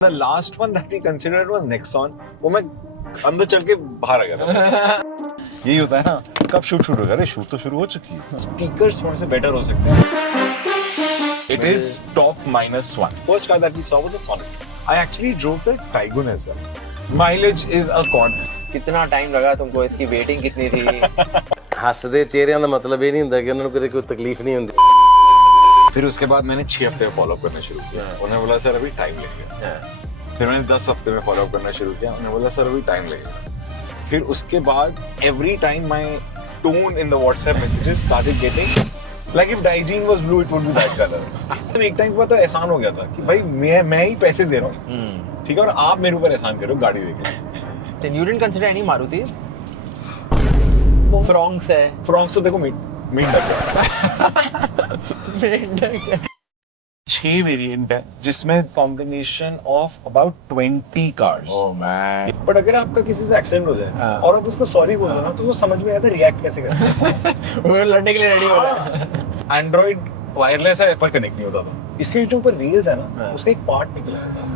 The last one that we considered was Nexon. वो मैं अंदर चल के बाहर आ गया था. यही होता है ना, कब शूट शुरू होगा? अरे शूट तो शुरू हो चुकी है. Speakers थोड़े से better हो सकते हैं. It is top -1. First car that we saw was a Sonic. I actually drove the Taigun as well. Mileage is a con. कितना टाइम लगा तुमको? इसकी वेटिंग कितनी थी? ਹੱਸਦੇ ਚਿਹਰਿਆਂ ਦਾ ਮਤਲਬ ਇਹ ਨਹੀਂ ਹੁੰਦਾ ਕਿ ਉਹਨਾਂ ਨੂੰ ਕਦੇ ਕੋਈ ਤਕਲੀਫ ਨਹੀਂ ਹੁੰਦੀ. फिर उसके बाद मैंने 6 हफ्ते में फॉलो अप करना शुरू किया. उन्होंने बोला सर अभी टाइम लगेगा. फिर मैंने 10 हफ्ते में फॉलो अप करना शुरू किया. उन्होंने बोला सर अभी टाइम लगेगा. फिर उसके बाद every time my tone in the WhatsApp messages started getting like if Digene was blue it would be that colour. एक टाइम के बाद तो एहसान हो गया था कि भाई मैं ही पैसे दे रहा हूँ, ठीक है, और आप मेरे ऊपर एहसान करो गाड़ी देके. Then you didn't consider any Marutis? Fronx है. फ्रॉन्क्स तो देखो मीट है. 6 वेरिएंट है जिसमें combination of about 20 cars. Oh man. But अगर आपका किसी से एक्सीडेंट हो जाए और आप उसको सॉरी बोल दो ना, तो वो समझ में आता है रिएक्ट कैसे करना है. वो लड़ने के लिए रेडी हो रहा है. एंड्रॉइड वायरलेस है पर कनेक्ट नहीं होता था. इसके जो ऊपर रेल्स है ना, उसका एक पार्ट निकला था.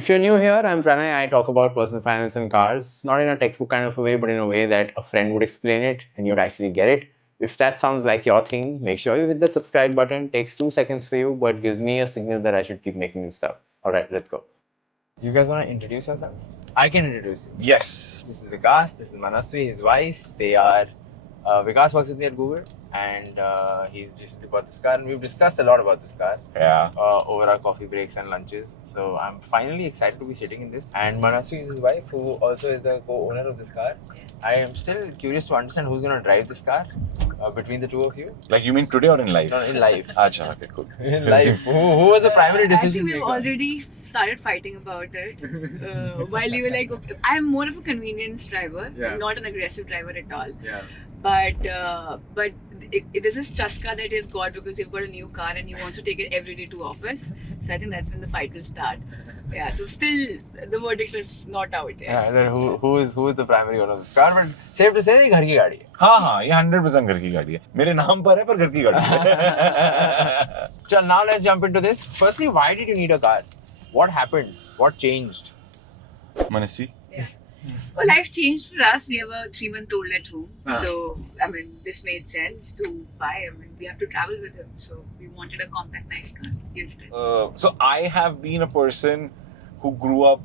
If you're new here, I'm Pranay. I talk about personal finance and cars, not in a textbook kind of a way, but in a way that a friend would explain it and you'd actually get it. If that sounds like your thing, make sure you hit the subscribe button. Takes 2 seconds for you, but gives me a signal that I should keep making this stuff. Alright, let's go. You guys want to introduce yourself? I can introduce you. Yes. This is Vikas, this is Manasvi, his wife. They are, Vikas works with me at Google and he's recently bought this car and we've discussed a lot about this car Yeah. over our coffee breaks and lunches. So I'm finally excited to be sitting in this. And Manasvi is his wife who also is the co-owner of this car. I am still curious to understand who's going to drive this car between the two of you. Like you mean today or in life? No, in life. Acha, okay, cool. In life. Who was the primary I think decision we've maker? already started fighting about it. While you were like, okay, I'm more of a convenience driver, Yeah. not an aggressive driver at all. Yeah. But this is Chaska that he's got because you've got a new car and he wants to take it every day to office. So I think that's when the fight will start. Yeah. So still the verdict is not out yet. Yeah, then who is the primary owner of this car? But safe to say, ये घर की गाड़ी है. हाँ हाँ, ये 100% घर की गाड़ी है. मेरे नाम पर है पर घर की गाड़ी है. So now let's jump into this. Firstly, why did you need a car? What happened? What changed? Manasvi? Yeah. Well, life changed for us. We have a 3-month-old at home. So, I mean, this made sense to buy. I mean, we have to travel with him. So, we wanted a compact, nice car. Here it is. So I have been a person who grew up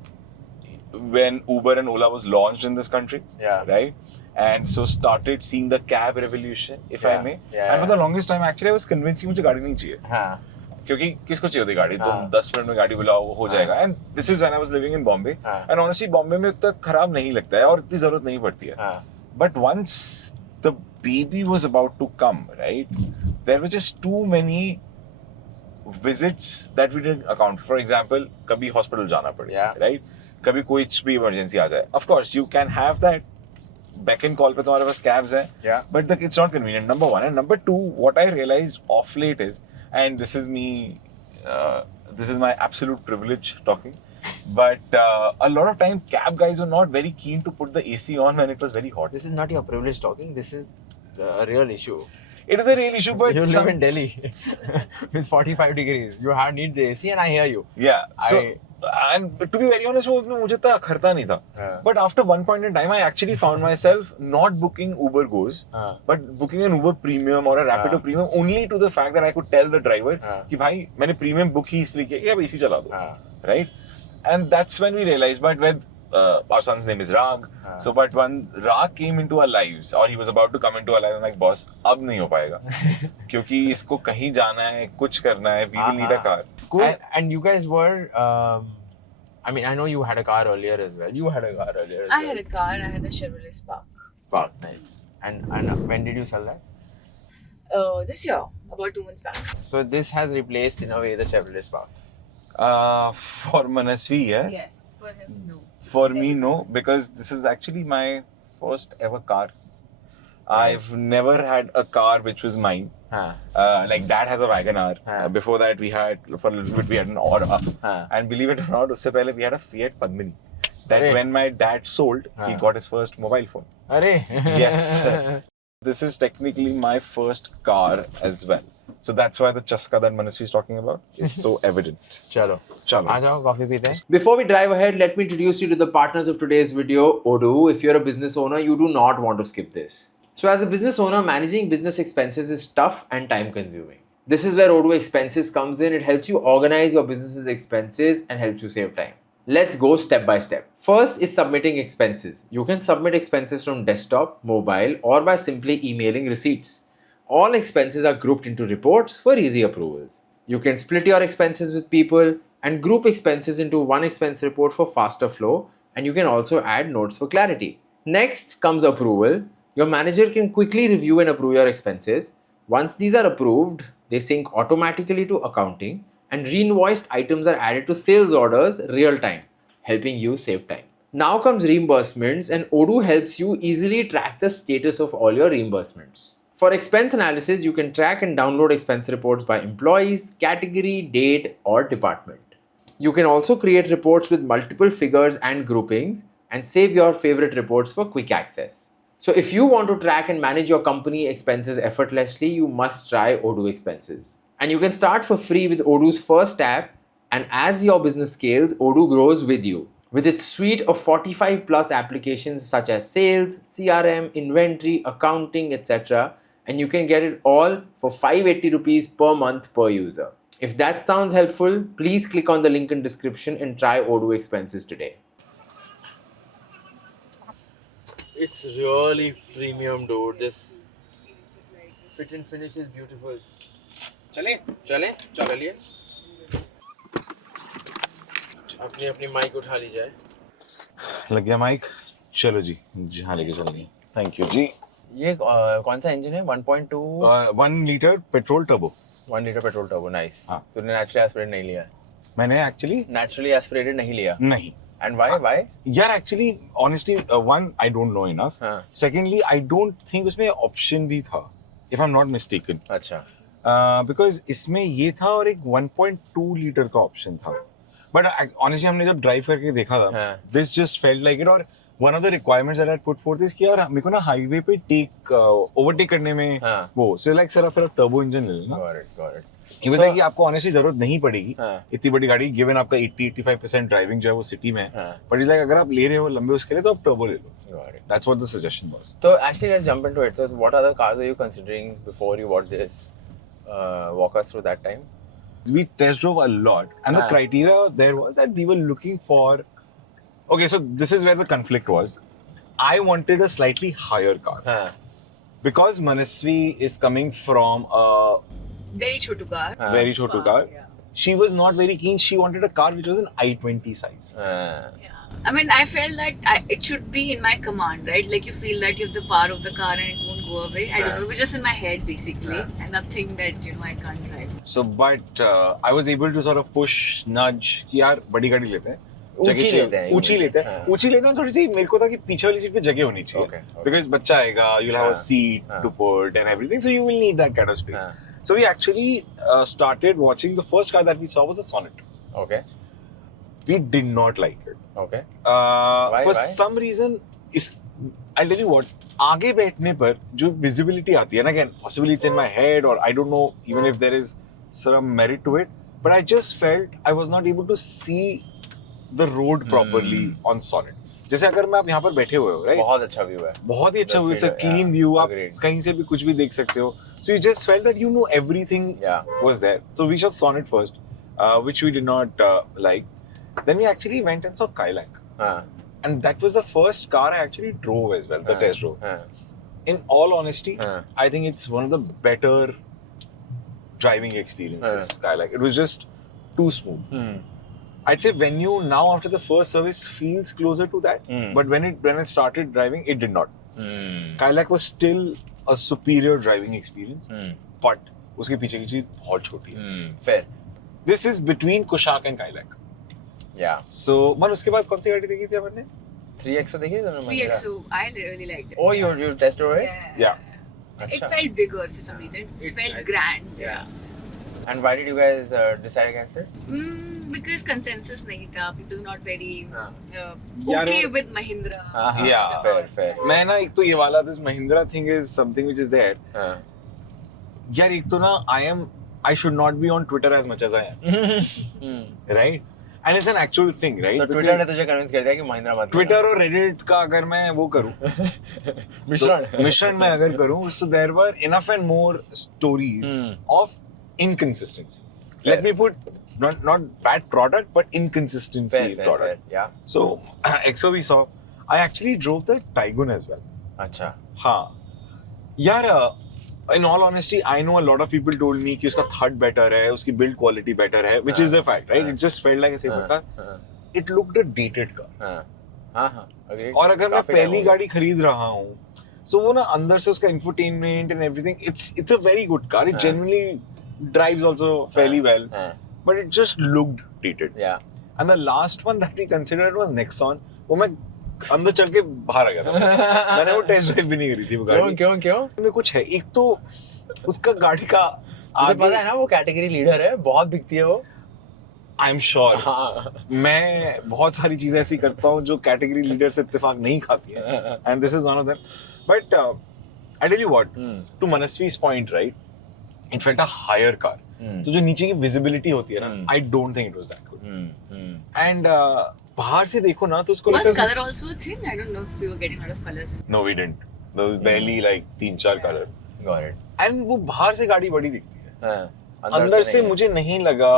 when Uber and Ola was launched in this country. Yeah. Right? And so started seeing the cab revolution, if I Yeah. may. Yeah. And for the longest time, actually, I was convinced कि मुझे गाड़ी नहीं चाहिए. हाँ. क्योंकि किसको चाहिए होती गाड़ी? तुम हाँ. 10 मिनट में गाड़ी बुलाओ हो जाएगा. And this is when I was living in Bombay. हाँ. And honestly, Bombay में उतना खराब नहीं लगता है और इतनी जरूरत नहीं पड़ती है. हाँ. But once the baby was about to come, right, there were just too many visits that we didn't account. For example, कभी hospital जाना पड़े, Yeah. right? कभी कोई भी emergency आ जाए. Of course, you can have that back and call पे तुम्हारे पास cabs हैं. Yeah. But it's not convenient. Number one, and number two, what I realized off late is, and this is me, this is my absolute privilege talking. But a lot of time, cab guys were not very keen to put the AC on when it was very hot. This is not your privilege talking. This is a real issue. It is a real issue, but You live some, in Delhi with 45 degrees. You need the AC, and I hear you. yeah. So, I- and to be very honest, वो उसमें मुझे इतना खर्चा नहीं था. Yeah. But after one point in time, I actually found myself not booking Uber Goes, हाँ. but booking an Uber Premium or a Rapido हाँ. Premium only to the fact that I could tell the driver हाँ. कि भाई मैंने Premium book ही इसलिए किया कि आप AC चला दो, हाँ. right? And that's when we realized. But when our son's name is Rag, हाँ. so but when Rag came into our lives, or he was about to come into our lives, I'm like, boss, अब नहीं हो पाएगा, क्योंकि इसको कहीं जाना है, कुछ करना है, we will need a car. Cool. And you guys were, I mean, I know you had a car earlier as well. You had a car earlier as I well. had a car. I had a Chevrolet Spark. Spark, nice. And when did you sell that? This year, about 2 months back. So this has replaced in a way the Chevrolet Spark. For Manasvi, yes. For him, no. For me, no, because this is actually my first ever car. I've never had a car which was mine. Like dad has a Wagon R. Before that we had, for a little bit we had an Aura. And believe it or not, उससे पहले we had a Fiat Padmini. That Arey. when my dad sold, he got his first mobile phone. अरे Yes. This is technically my first car as well. So that's why the chaska that Manasvi is talking about is so evident. चलो Chalo. आ जाओ coffee पीते हैं. Before we drive ahead, let me introduce you to the partners of today's video, Odoo. If you're a business owner, you do not want to skip this. So as a business owner, managing business expenses is tough and time consuming. This is where Odoo Expenses comes in. It helps you organize your business's expenses and helps you save time. Let's go step by step. First is submitting expenses. You can submit expenses from desktop, mobile, or by simply emailing receipts. All expenses are grouped into reports for easy approvals. You can split your expenses with people and group expenses into one expense report for faster flow, and you can also add notes for clarity. Next comes approval. Your manager can quickly review and approve your expenses. Once these are approved, they sync automatically to accounting, and reinvoiced items are added to sales orders real time, helping you save time. Now comes reimbursements, and Odoo helps you easily track the status of all your reimbursements. For expense analysis, you can track and download expense reports by employees, category, date, or department. You can also create reports with multiple figures and groupings and save your favorite reports for quick access. So if you want to track and manage your company expenses effortlessly, you must try Odoo Expenses. And you can start for free with Odoo's first app, and as your business scales, Odoo grows with you. With its suite of 45 plus applications such as sales, CRM, inventory, accounting, etc. And you can get it all for 580 rupees per month per user. If that sounds helpful, please click on the link in description and try Odoo Expenses today. It's really premium, dude. This fit and finish is beautiful. चले चलिए अपनी mic उठा ली जाए. लग गया mic. चलो जी, जहाँ लेके चलेंगे. Thank you जी. ये कौन सा इंजन है? 1.2 1 litre petrol turbo. 1 litre petrol turbo. Nice. हाँ. तूने नेचुरली एस्पिरेटेड नहीं लिया? मैंने एक्चुअली नेचुरली एस्पिरेटेड नहीं लिया. नहीं. And why? यार actually honestly one I don't know enough. Secondly I don't think उसमें ऑप्शन भी था, if I'm not mistaken. अच्छा. बिकॉज इसमें ये था और एक 1.2 लीटर का ऑप्शन था. बट ऑनेस्टली हमने जब ड्राइव करके देखा था, this just felt like it. और one of the requirements that I put for this कि यार मेरे को ना हाईवे पे ओवरटेक करने में वो सो लाइक सर फिर टर्बो इंजन ले लेना. ये बताया कि आपको ऑनेस्टली जरूरत नहीं पड़ेगी इतनी बड़ी गाड़ी, गिवन आपका 80-85% ड्राइविंग जो है वो सिटी में है. बट लाइक अगर आप ले रहे हो लंबे उसके लिए तो आप टर्बो ले लो. That's what the suggestion was. तो actually let's jump into it. So what other cars are you considering before you bought this? Walk us through that time. We test drove a lot, and the criteria there was that we were looking for. Okay, so this is where the conflict was. I wanted a slightly higher car because Manasvi is coming from a Very chotu car. very chotu car. Yeah. She was not very keen. She wanted a car which was an i20 size. Yeah. I mean, I felt that it should be in my command, right? Like you feel that you have the power of the car and it won't go away. I don't know. It was just in my head basically, and nothing that I can't drive. So, but I was able to sort of push, nudge कि यार बड़ी गाड़ी लेते हैं. ऊंची लेते हैं. ऊंची लेते हैं थोड़ी सी. मेरे को था कि पीछे वाली सीट पे जगह होनी चाहिए. Because बच्चा आएगा, you'll have a seat to put and everything, so you will need that kind of space. So we actually started watching. The first car that we saw was a Sonnet. Okay. We did not like it. Okay. For some reason, I'll tell you what. आगे बैठने पर जो visibility आती है ना, again, possibly it's in my head or I don't know even if there is some merit to it, but I just felt I was not able to see the road properly on Sonnet. जैसे अगर मैं आप यहाँ पर बैठे हुए हो, right? बहुत अच्छा व्यू है. बहुत ही अच्छा view. It's a clean view. आप कहीं से भी कुछ भी देख सकते हो. So you just felt that everything was there. So we shot Sonnet first, which we did not like. Then we actually went and saw Kailak. And that was the first car I actually drove as well, the test drove. In all honesty, I think it's one of the better driving experiences, Kailak. It was just too smooth. I'd say Venue now after the first service feels closer to that, but when it started driving, it did not. Kailak was still a superior driving experience, but उसके पीछे की चीज बहुत छोटी है. Fair. This is between Kushaq and Kailak. Yeah. So, मन उसके बाद कौन सी गाड़ी देखी थी आपने? 3XO देखी तुमने Mahindra? 3XO, I really liked it. Oh, you tested it? Yeah. It अच्छा. felt bigger for some reason. It felt grand. Yeah. And why did you guys decide against it? Because consensus nahi tha. People not very Yeah, okay no. with Mahindra. Yeah. Fair. मैं ना एक तो ये वाला this Mahindra thing is something which is there. यार एक तो ना I should not be on Twitter as much as I am. Right? And it's an actual thing, right? तो ट्विटर ने तुझे कन्विंस कर दिया कि महिंद्रा मत Twitter और Reddit का अगर मैं वो करूँ मिश्रण में अगर करूँ, so there were enough and more stories of inconsistency. Let me put not bad product but inconsistency in product. Yeah. So XO we saw. I actually drove the Taigun as well. अच्छा. हाँ यार in all honesty I know a lot of people told me कि उसका thud better है, उसकी build quality better है, which is a fact, right? It just felt like a safer car. It looked a dated car. हाँ. Agreed. और अगर मैं पहली गाड़ी खरीद रहा हूँ, so वो ना अंदर से उसका infotainment and everything, it's a very good car. It genuinely drives also fairly well, but it just looked dated. Yeah. And the last one that we considered was Nexon. वो मैं अंदर चल के बाहर आ गया था. मैंने वो टेस्ट ड्राइव भी नहीं करी थी वो गाड़ी. क्यों? में कुछ है. एक तो उसका गाड़ी का मुझे पता है ना वो कैटेगरी लीडर है, बहुत बिकती है वो. I am sure. मैं बहुत सारी चीजें ऐसी करता हूँ जो कैटेगरी लीडर से इत्तेफाक नहीं खाती है. And this is one of them. But I tell you what, to मनस्वी's point, right? It felt a higher car. तो जो नीचे की visibility होती है ना, I don't think it was that good. And बाहर से देखो ना तो उसको Was color also a thing? I don't know if we were getting a lot of colors. No, we didn't. There was barely like 3-4 color. Got it. And वो बाहर से गाड़ी बड़ी दिखती है. हाँ. अंदर से मुझे नहीं लगा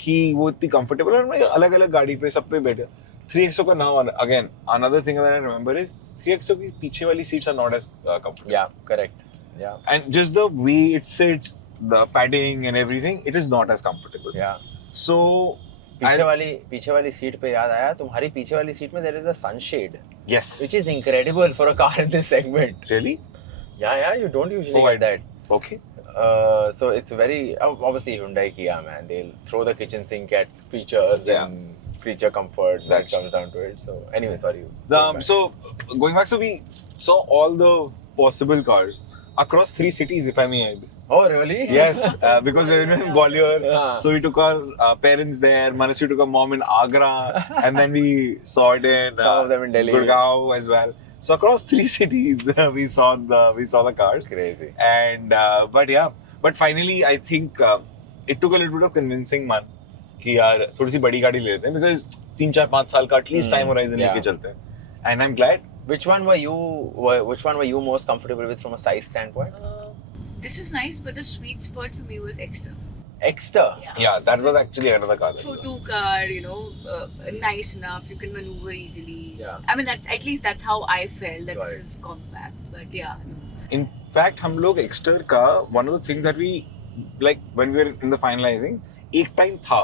कि वो इतनी कंफर्टेबल है. मैं अलग अलग गाड़ी पे सब पे बैठे. 3XO का नाम again another thing that I remember is 3XO की पीछे वाली seats are not as comfortable. Yeah, correct. Yeah. And just the way it sits, the padding and everything, it is not as comfortable. Yeah. So पीछे वाली seat पे याद आया, तुम्हारी पीछे वाली सीट में there is a sunshade, yes, which is incredible for a car in this segment. really, Yeah, you don't usually get that. Okay. So it's very obviously Hyundai Kia, man. They'll throw the kitchen sink at features and creature comforts when it comes down to it. So anyway, sorry. So going back, so we saw all the possible cars across 3 cities, if I may add. Oh really? Yes, because we were in Gwalior, so we took our parents there. Manasvi took our mom in Agra, and then we saw it in Some of them in Delhi. Gurgaon as well. So across 3 cities, we saw the cars. Crazy. And but finally I think it took a little bit of convincing, man, कि यार थोड़ी सी बड़ी गाड़ी ले लेते हैं, because 3-4-5 साल का at least time horizon लेके चलते हैं. And I'm glad. Which one were you most comfortable with from a size standpoint? This was nice, but the sweet spot for me was Exter. Exter. Yeah, that was actually another car. Photo car, nice enough. You can maneuver easily. Yeah. I mean, that's how I felt that this is compact. But yeah. In fact, हम लोग Exter का one of the things that we like when we were in the finalizing, एक time था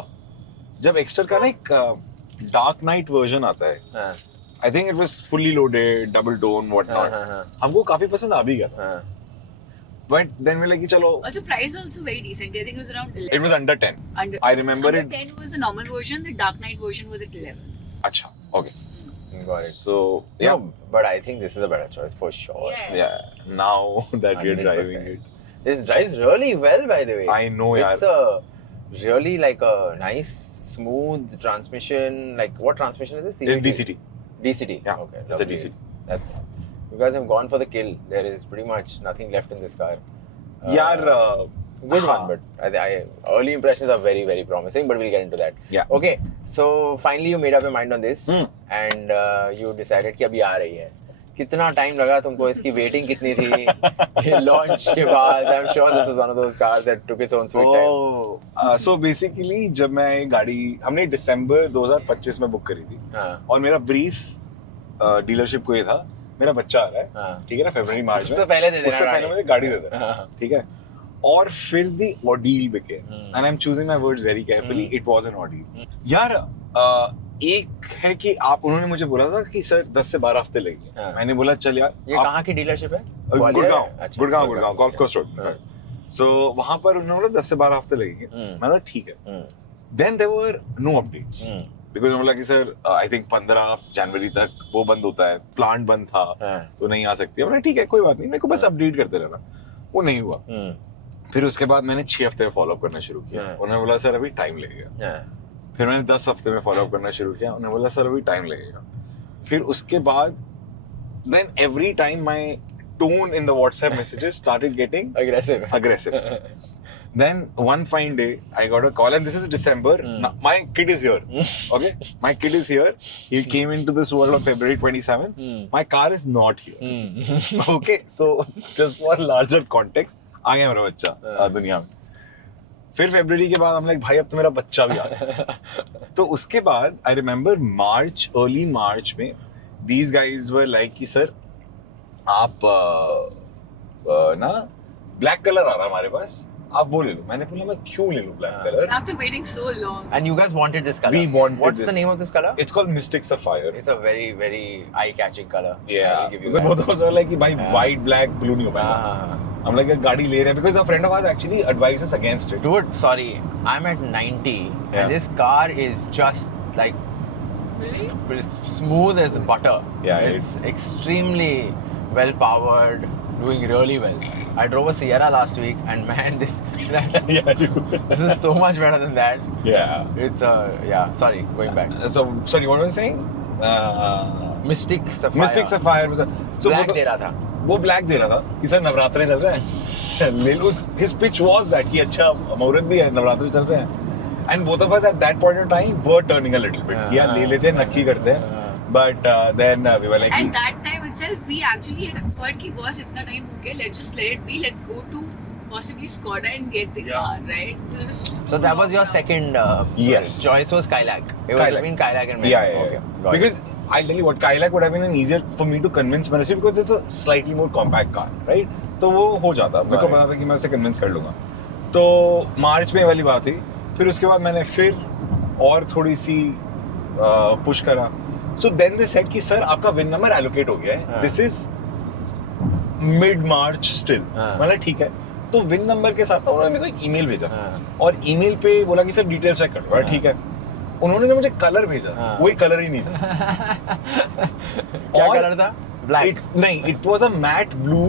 जब Exter का ना एक dark night version आता है. I think it was fully loaded, double tone, whatnot. हमको काफी पसंद आ भी गया था. But then we're like, चलो. Also, price also very decent. I think it was around 11. It was under 10. I remember under it. 10 was the normal version. The Dark Knight version was at 11. अच्छा, okay. Got it. So yeah. No, but I think this is a better choice for sure. Yeah. Now that we're 100%. driving it, This drives really well, by the way. I know, It's a really like a nice, smooth transmission. Like what transmission is this? it's DCT. DCT. Yeah, Okay. it's a Lovely. DCT. That's you guys have gone for the kill. There is pretty much nothing left in this car. यार Good one, but I early impressions are very, very promising. But we'll get into that. Yeah. Okay. So finally, you made up your mind on this, and you decided कि अभी आ रही है. कितना time लगा तुमको इसकी waiting कितनी थी लॉन्च के बाद? I am sure this is one of those cars that took its own sweet time. So basically जब मैं गाड़ी हमने दिसंबर 2025 में बुक करी थी, और मेरा ब्रीफ डीलरशिप को ये था मेरा बच्चा आ रहा है, ठीक है ना, फरवरी मार्च में, उससे पहले मुझे गाड़ी दे देना, ठीक है. और फिर the ordeal began, and I am choosing my words very carefully. It was an ordeal. यार एक है कि आप उन्होंने मुझे बोला था कि सर 10 से 12 हफ्ते लगेंगे. मैंने बोला चल यार. ये कहाँ की डीलरशिप है? Gurgaon golf course road. So वहां पर उन्होंने बोला 10 से 12 हफ्ते लगेंगे. मैंने बोला ठीक है. Then there were no updates because बोला कि सर आई थिंक 15 जनवरी तक वो बंद होता है, प्लांट बंद था तो नहीं आ सकती। हमने ठीक है कोई बात नहीं, मेरे को बस अपडेट करते रहना। वो नहीं हुआ। फिर उसके बाद मैंने 6 हफ्ते में फॉलो अप करना शुरू किया। उन्होंने बोला सर अभी टाइम लगेगा। फिर मैंने 10 हफ्ते में फॉलो अप करना शुरू किया। उन्होंने बोला सर अभी टाइम लगेगा। फिर उसके बाद then every time my tone in the WhatsApp messages started getting aggressive. Then one fine day I got a call, and this is December. Now, my kid is here. Okay, my kid is here. He came into this world on February 27th. My car is not here. Okay, so just for larger context, आ गया मेरा बच्चा दुनिया में। फिर फरवरी के बाद हम like भाई अब तो मेरा बच्चा भी आ गया। तो उसके बाद आई रिमेम्बर मार्च, अर्ली मार्च में these guys were like कि सर आप ना ब्लैक कलर आ रहा हमारे पास, आप वो ले लो। मैंने बोला मैं क्यों ले लूं black colour? After waiting so long. And you guys wanted this color. We wanted What's this. the name of this color? It's called Mystic Sapphire. It's a very, very eye-catching color. Yeah. I will give you Because that. both of us were like कि भाई white, black, blue नहीं हो पाएगा। हम like गाड़ी ले रहे हैं because a friend of ours actually advised us against it. Dude, sorry, I'm at 90 Yeah. and this car is just like Really? smooth as butter. Yeah, It's extremely well powered, doing really well. I drove a Sierra last week and man, this Yeah, dude. this is so much better than that. Yeah. It's yeah. Sorry, going back. So sorry, what was I saying? Mystic Sapphire. Mystic Sapphire was so Black दे रहा था. वो black दे रहा था कि sir नवरात्रे चल रहे हैं, ले लो। His pitch was that कि अच्छा मुहूर्त भी है, नवरात्रे चल रहे हैं। And both of us at that point in time were turning a little bit. Yeah, ले लेते हैं, नक्की करते हैं। But then we were like, At that time itself, we actually had a thought कि boss इतना time हो गया, let's just let it be. Let's go to possibly Skoda and get the Yeah. car, right? Because it was So that was your second Yes. choice was Skylark. It was Skylark. between Skylark and Mystic. yeah. Okay, got it. Because I'll tell you what, Skylark would have been an easier for me to convince Manasi because it's a slightly more compact car, right? तो वो हो जाता, मेरे को Got it. पता था कि मैं उसे convince कर लूँगा। तो मार्च में वाली बात थी। फिर उसके बाद मैंने फिर और थोड़ी सी पुश करा। सो देन दे सेड कि सर आपका विन नंबर एलोकेट हो गया है, this is mid March still. मतलब ठीक है। तो विन नंबर के साथ उन्होंने मेरे को एक ईमेल भेजा और ईमेल पे बोला कि सर डिटेल्स चेक कर लो। ठीक है। उन्होंने जो मुझे कलर भेजा वो एक कलर ही नहीं था। क्या कलर था? Black. नहीं, it was a mat blue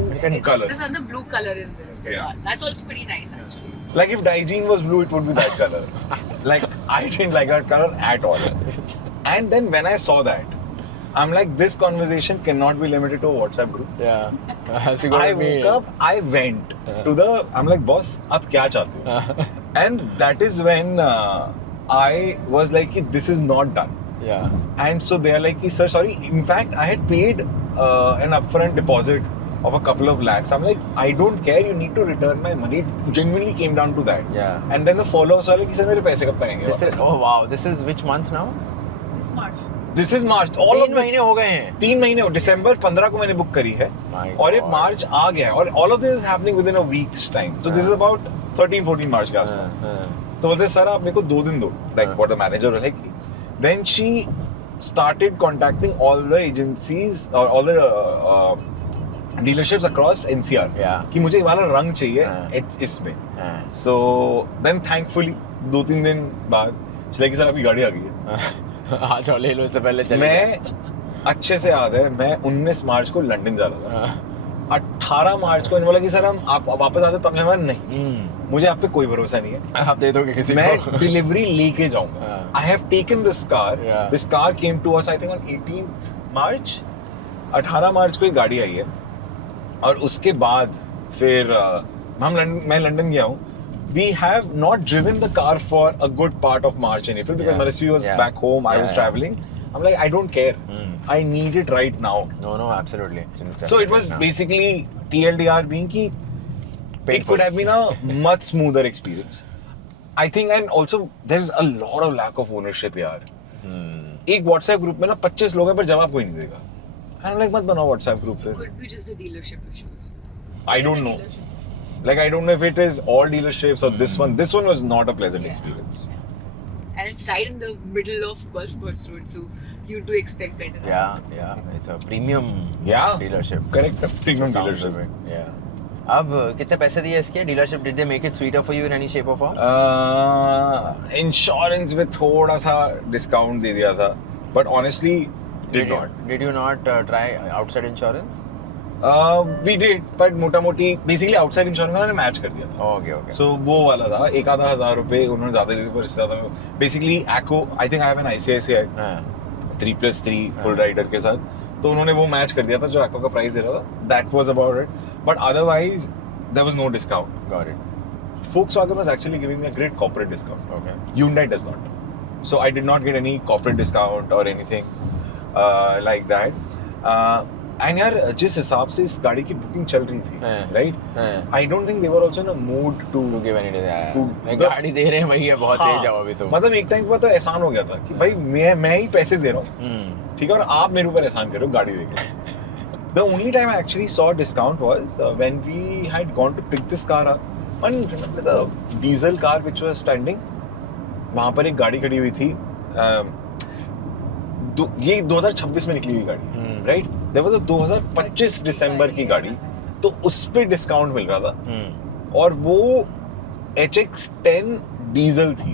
colour. there's another blue color in this. Yeah. That's also pretty nice actually. Like if Dygene was blue, it would be that color. Like I didn't like that color at all. And then when I saw that, I'm like, this conversation cannot be limited to a WhatsApp group. Yeah. Has to go I to me. woke up, I went to the, I'm like, boss, आप क्या चाहते हो? And that is when I was like, this is not done. Yeah. And so they are like, sir, sorry. In fact, I had paid an upfront deposit of a couple of lakhs. I'm like, I don't care. You need to return my money. It genuinely came down to that. Yeah. And then the follow-ups were like, sir, मेरे पैसे कब तक आएंगे This is वापस? oh wow. This is which month now? This March. This is March. All of 3 this, महीने हो गए हैं. 3 महीने हो। दिसंबर 15 को मैंने बुक करी है My और ये God. मार्च आ गया है और all of this is happening within a week's time. So this is about 13-14 मार्च के आसपास। तो बोलते सर आप मेरे को 2 दिन दो, like what the manager was like. Then she started contacting all the agencies or all the dealerships across NCR Yeah. कि मुझे ये वाला रंग चाहिए हाँ. इसमें। हाँ. So then thankfully 2-3 दिन बाद चले कि सर आपकी गाड़ी आ गई है। हाँ चलो ले लो, इससे पहले चले मैं अच्छे से याद है, मैं 19 मार्च को लंदन जा रहा था। 18 मार्च को इन्होंने बोला कि सर हम आप वापस आ जाओ, तो हमने कहा नहीं, मुझे आप पे कोई भरोसा नहीं है, आप दे दोगे किसी मैं को? डिलीवरी लेके जाऊंगा। हाँ. I have taken this car, Yeah. This car came to us I think on 18th March. 18 मार्च को एक गाड़ी आई है और उसके बाद फिर मैं लंदन गया हूँ। We have not driven the car for a good part of March and April because Yeah. Manasvi was Yeah. back home, I Yeah, was yeah. traveling. I'm like, I don't care. I need it right now. No, absolutely. So it was basically TLDR being कि it Painful. could have been a much smoother experience. I think, and also there's a lot of lack of ownership यार। एक WhatsApp group में ना 25 लोग हैं पर जवाब कोई नहीं देगा। I'm like मत बनाओ WhatsApp group फिर। Could be just the dealership issues. I don't know. Like I don't know if it is all dealerships or this one. This one was not a pleasant experience. And it's right in the middle of Golf Course Road, so you do expect better. Yeah, it's a premium Yeah. dealership. Correct, premium Sounds dealership. of it, yeah. अब कितने पैसे दिए इसके? Dealership did they make it sweeter for you in any shape or form? Insurance में थोड़ा सा discount दे दिया था, but honestly did not. Did you not try outside insurance? We did, but मोटा मोटी बेसिकली आउटसाइड इंश्योरेंस उन्होंने match कर दिया था. Okay. सो वो वाला था, एक आधा हजार रुपए उन्होंने ज्यादा दे दिए, पर इससे ज्यादा basically echo, I think I have an ICICI हाँ. 3+3 फुल राइडर के साथ, तो उन्होंने वो मैच कर दिया था जो एक्को का प्राइस दे रहा था. That was about it, but otherwise there was no discount. Got it. Volkswagen was actually giving me a great corporate discount. Okay. Hyundai does not. So I did not get any corporate discount or anything like that. And यार जिस हिसाब से इस गाड़ी की booking चल रही थी, right? I don't think they were also in a mood to To give any to- गाड़ी दे रहे हैं भैया, बहुत तेज जाओ अभी तो. मतलब एक टाइम के बाद तो एहसान हो गया था कि भाई मैं ही पैसे दे रहा हूँ, ठीक है, और आप मेरे ऊपर एहसान करो गाड़ी देके. The only time I actually saw a discount was when we had gone to pick this car up. And remember the diesel car which was standing? वहाँ पर एक गाड़ी खड़ी हुई थी. ये 2026 में निकली हुई गाड़ी, राइट? देयर वाज 2025 दिसंबर की गाड़ी, तो उस पे डिस्काउंट मिल रहा था, और वो HX10 डीजल थी.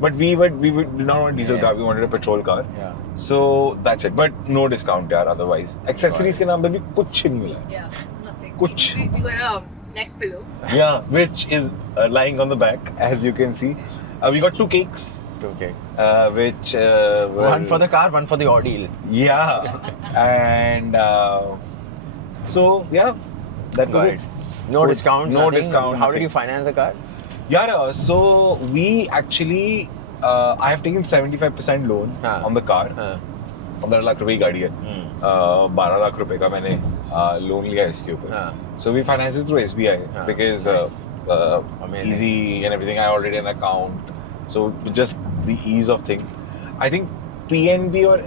But we did not want a diesel car, we wanted a petrol car. Yeah. So that's it, but no discount यार. Otherwise accessories के नाम पे भी कुछ नहीं मिला. Yeah, nothing. Kuch. We got a neck pillow. Yeah, which is lying on the back, as you can see. We got 2 cakes, Okay. which One for the car, one for the ordeal. yeah, and so yeah, that was Got it. No Good. discount. No nothing. discount, How did nothing. you finance the car? Yeah, so we actually I have taken 75% loan हाँ. on the car. 15 lakh रुपए की गाड़ी है. 12 लाख रुपए का मैंने loan लिया इसके ऊपर. हाँ. So we financed it through SBI हाँ. because Amazing. easy and everything. I already had an account, so just the ease of things. I think PNB or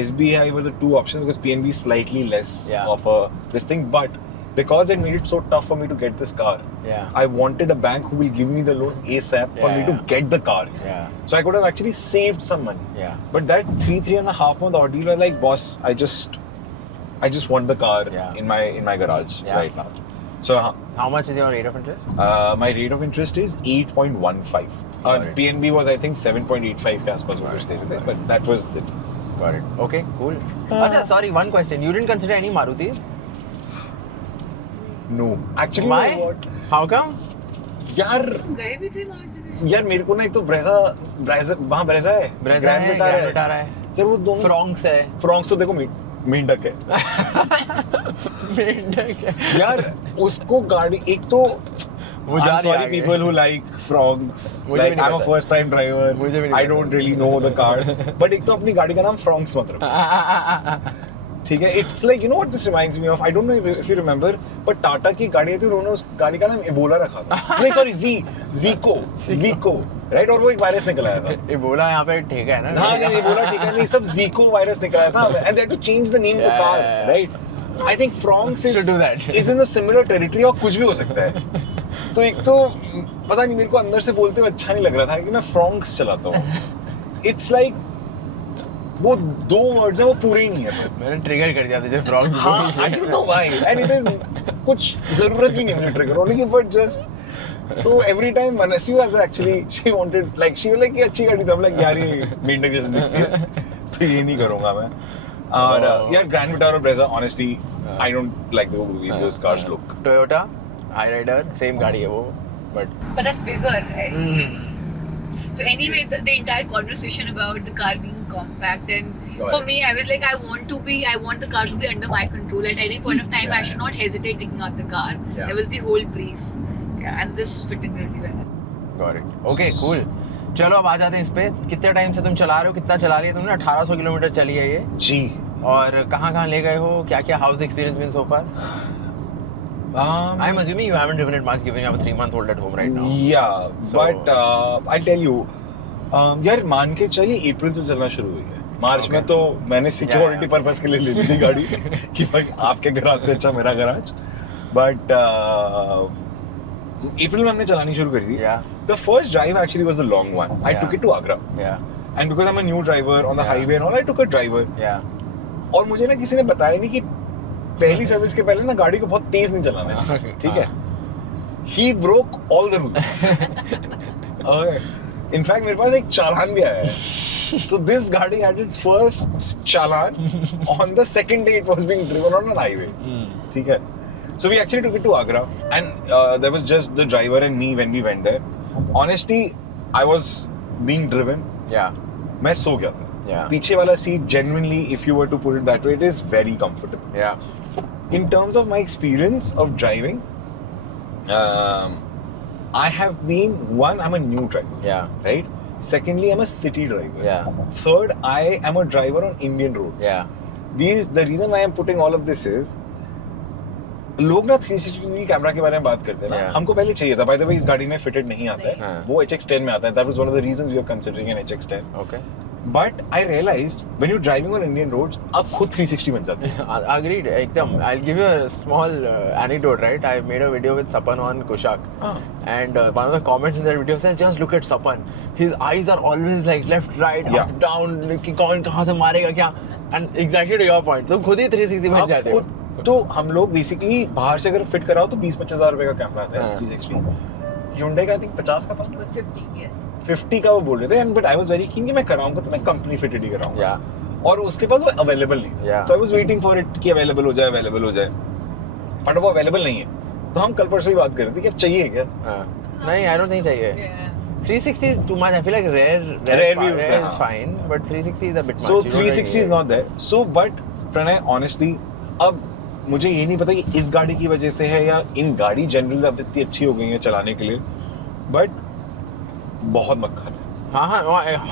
SBI were the 2 options, because PNB is slightly less Yeah. of this thing, but because it made it so tough for me to get this car, Yeah. I wanted a bank who will give me the loan ASAP for me to Yeah. get the car. Yeah. So I could have actually saved some money. Yeah. But that 3.5 month ordeal was like, boss, I just want the car Yeah. in my garage Yeah. right now. So How much is your rate of interest? my rate of interest is 8.15. Got it. PNB was I think 7.85 के आसपास वो कुछ दे रहे थे, but that was it. Got it. Okay, cool. अच्छा, sorry, one question. You didn't consider any Marutis? No, actually, Why? you know what? How come? यार गए भी थे वहाँ exhibition. यार मेरे को ना एक तो ब्रेजा वहाँ ब्रेजा है, Brezza Grand है, Vitara Grand Vitara है. यार वो दोनों Fronx है. फ्रॉन्क्स तो देखो मेंढक है. मेंढक है. यार उसको गाड़ी एक तो वो जा I'm रही है sorry आगे. people who like Fronx, मुझे भी like नहीं I'm a पता. first time driver, मुझे भी नहीं I पता. don't really know the car, but एक तो अपनी गाड़ी का नाम Fronx मत रखो, ठीक है? It's like, you know what this reminds me of? I don't know if you remember, but Tata की गाड़ी थी, उन्होंने उस गाड़ी का नाम एबोला रखा था. नहीं sorry, Zico, right? और वो एक वायरस निकल आया था. ये बोला यहाँ पे ठीक है ना? हाँ नहीं एबोला ठीक है, नहीं सब Zico वायरस निकल आया था, and they had to change the name of the car, Yeah. right? I think Fronx Should do that. is in a similar territory, और कुछ भी हो सकता है. तो एक तो पता नहीं, मेरे को अंदर से बोलते हुए अच्छा नहीं लग रहा था कि मैं Fronx चलाता हूँ. It's like वो 2 वर्ड्स हैं, वो पूरे ही नहीं है. मैंने ट्रिगर कर दिया तुझे फ्रॉक्स हाँ, I don't know why, and it is कुछ जरूरत भी नहीं मुझे ट्रिगर होने की, but just so every time Manasi was actually she wanted like she was like ये अच्छी गाड़ी थी, I'm like यार ये मेंढक जैसी दिखती है, तो ये नहीं करूँगा मैं. और यार ग्रैंड विटारा और Brezza honestly I don't like the way those cars look. Toyota Hyryder same गाड़ी है वो, but But that's bigger, right? So anyway, the entire conversation about the car being compact, and Got for it. me, I was like, I want the car to be under my control. At any point of time, Yeah, I should not hesitate taking out the car. Yeah. That was the whole brief. Yeah, and this fitted really well. Got it. Okay cool. चलो अब आ जाते हैं इस पे. कितने time से तुम चला रहे हो? कितना चला रही है तुमने? 1800 किलोमीटर चली है ये. जी. और कहाँ ले गए हो? क्या how's experience been so far? I am assuming you haven't driven it much given you have a 3-month-old at home right now. Yeah, So- but I'll tell you, यार मान के चलिए अप्रैल से चलना शुरू हुई है. मार्च Okay. में तो मैंने सिक्योरिटी yeah. पर्पस के लिए ले ली थी गाड़ी कि भाई आपके गराज से अच्छा मेरा गराज. बट अप्रैल में हमने चलानी शुरू करी थी. Yeah. The first drive actually was the long one. I Yeah. took it to Agra, Yeah. and because I'm a new driver on the Yeah. highway and all, I took a driver. Yeah. और मुझे ना किसी ने बताया नहीं कि पहली service के पहले ना गाड़ी को बहुत तेज नहीं चलाना चाहिए, ठीक है? हाँ. he broke all the rules. Okay. In fact, मेरे पास एक चालान भी आया है. So this गाड़ी had its first challan on the second day it was being driven on an highway. ठीक है. So we actually took it to Agra, and there was just the driver and me when we went there. Honestly, I was being driven. Yeah. मैं सो गया था. Yeah. पीछे वाला seat, genuinely, if you were to put it that way, it is very comfortable. Yeah. In terms of my experience of driving, I have been, one, I'm a new driver. Yeah. Right? Secondly, I'm a city driver. Yeah. Third, I am a driver on Indian roads. Yeah. The reason why I'm putting all of this is, लोग ना 360 degree camera के बारे में बात करते हैं ना. Yeah. हमको पहले चाहिए था. By the way, इस गाड़ी में फिटेड नहीं आता है. हाँ. वो HX10 में आता है. That was one of the reasons we were considering an HX10. Okay. But I realized when you're driving on Indian roads, आप खुद 360 बन जाते हैं. Agreed. Ekdam. I'll give you a small anecdote, right? I made a video with Sapan on Kushak. And one of the comments in that video says, just look at Sapan. His eyes are always like left, right, Yeah. up, down. कौन कहाँ से मारेगा क्या? And exactly to your point. तुम खुद ही 360 बन आप जाते हो. खुद तो हम लोग बेसिकली बाहर से अगर फिट कराओ तो 20-25 हज़ार रुपए का कैमरा आता है. हाँ. 360. Hyundai का I think 50 का था. 50, yes. 50 का वो बोल रहे थे. And but I was very keen कि मैं कराऊंगा तो मैं कंपनी फिटेड ही कराऊंगा. Yeah. और उसके बाद वो अवेलेबल नहीं था. Yeah. तो I was waiting for it कि अवेलेबल हो जाए. बट वो अवेलेबल नहीं है. तो हम कल परसों ही बात कर रहे थे कि अब चाहिए क्या. नहीं, I don't think चाहिए. Yeah. 360 is too much. I feel like rare views, is yeah. fine, but 360 is a bit much. So You don't really 360 is need not there. So but Pranay honestly अब मुझे ये नहीं पता कि इस गाड़ी की वजह से है या इन गाड़ी जनरल अब इतनी अच्छी हो गई है चलाने के लिए. बट बहुत मक्खन है. हाँ,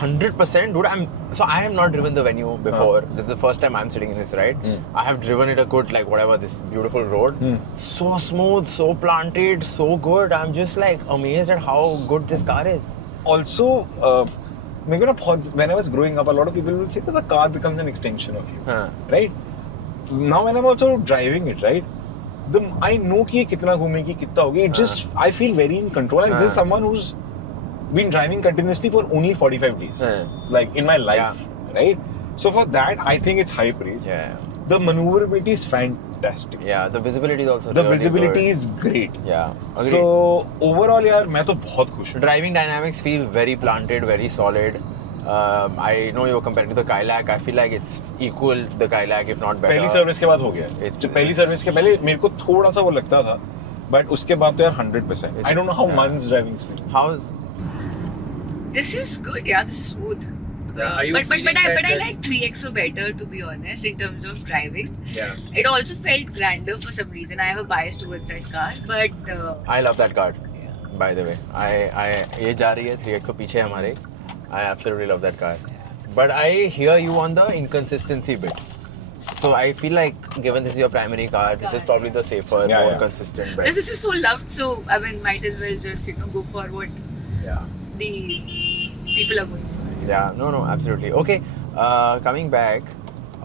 100%, dude. I have not driven the Venue before. This is the first time I'm sitting in this, right? I have driven it a good, like whatever, this beautiful road. So smooth, so planted, so good. I'm just like amazed at how good this car is. Also, मेरे को ना बहुत when I was growing up, a lot of people will say that the car becomes an extension of you, right? Now when I'm also driving it, right? I know कि ये कितना घूमेगी, कितना होगी. It just I feel very in control, and this is someone who's been driving continuously for only 45 days, like in my life, right? So for that, I think it's high praise. Yeah. The maneuverability is fantastic. Yeah, the visibility is also The really visibility good. is great. Yeah. Agreed. So overall, यार मैं तो बहुत खुश हूँ. Driving dynamics feel very planted, very solid. I know you were comparing to the Kailac. I feel like it's equal to the Kailac, if not better. पहली service के बाद हो गया. It's- जो पहली सर्विस के पहले मेरे को थोड़ा सा वो लगता था, but उसके बाद तो यार 100%. I don't know how Man's driving experience. How's This is good, yeah. This is smooth. Are you but feeling I that- like 3XO better, to be honest, in terms of driving. Yeah. It also felt grander for some reason. I have a bias towards that car, but I love that car. By the way, I ये जा रही है 3XO पीछे हमारे. I absolutely love that car. But I hear you on the inconsistency bit. So I feel like, given this is your primary car, this is probably the safer, Yeah, more yeah. consistent bet. this is so loved, so I mean, might as well just go for what Yeah. the people are going for. Yeah, no, absolutely. Okay, coming back,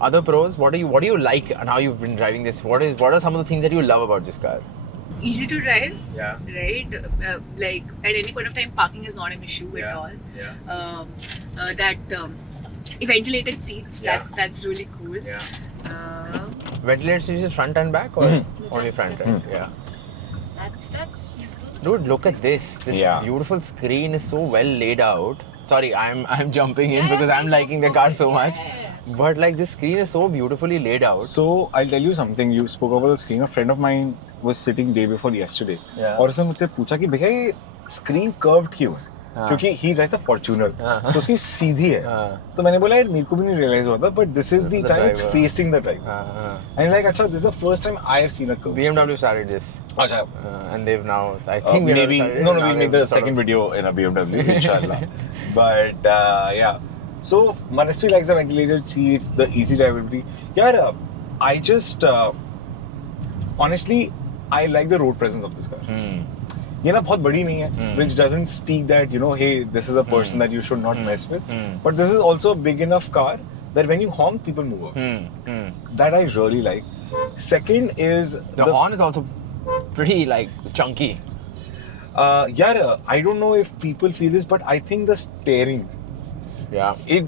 other pros. What do you like and how you've been driving this? What are some of the things that you love about this car? Easy to drive, Yeah. right? Like at any point of time, parking is not an issue at all. Yeah. Ventilated seats, Yeah. that's really cool. Yeah. Uh, Ventilated seats is front and back or only front? Right? Yeah. that's Dude, look at this. This Yeah. beautiful screen is so well laid out. Sorry, I'm jumping in Yeah, because I'm yeah, liking the car so much. yeah. But like this screen is so beautifully laid out. So I'll tell you something. You spoke over the screen. A friend of mine was sitting day before yesterday. Yeah. और उसने मुझसे पूछा कि भैया ये screen curved क्यों है? हाँ. क्योंकि he drives a Fortuner, हाँ. तो उसकी सीधी है. हाँ. तो मैंने बोला यार मेरे को भी नहीं realize हुआ था, but this is the The time it's driver. facing the driver. And like अच्छा, this is the first time I have seen a curve. BMW started this. अच्छा. And they've now, I think BMW Maybe started it, no, and now we'll make they've the sort second of- video in a BMW, inshallah. But yeah, so Manasvi likes the ventilated seats, the easy drivability. Yeah, I just honestly I like the road presence of this car. ये ना बहुत बड़ी नहीं है, which doesn't speak that hey, this is a person that you should not mess with. But this is also a big enough car that when you honk, people move up. That I really like. Second is The horn is also pretty like chunky. yeah, I don't know if people feel this, but I think the steering. Yeah. एक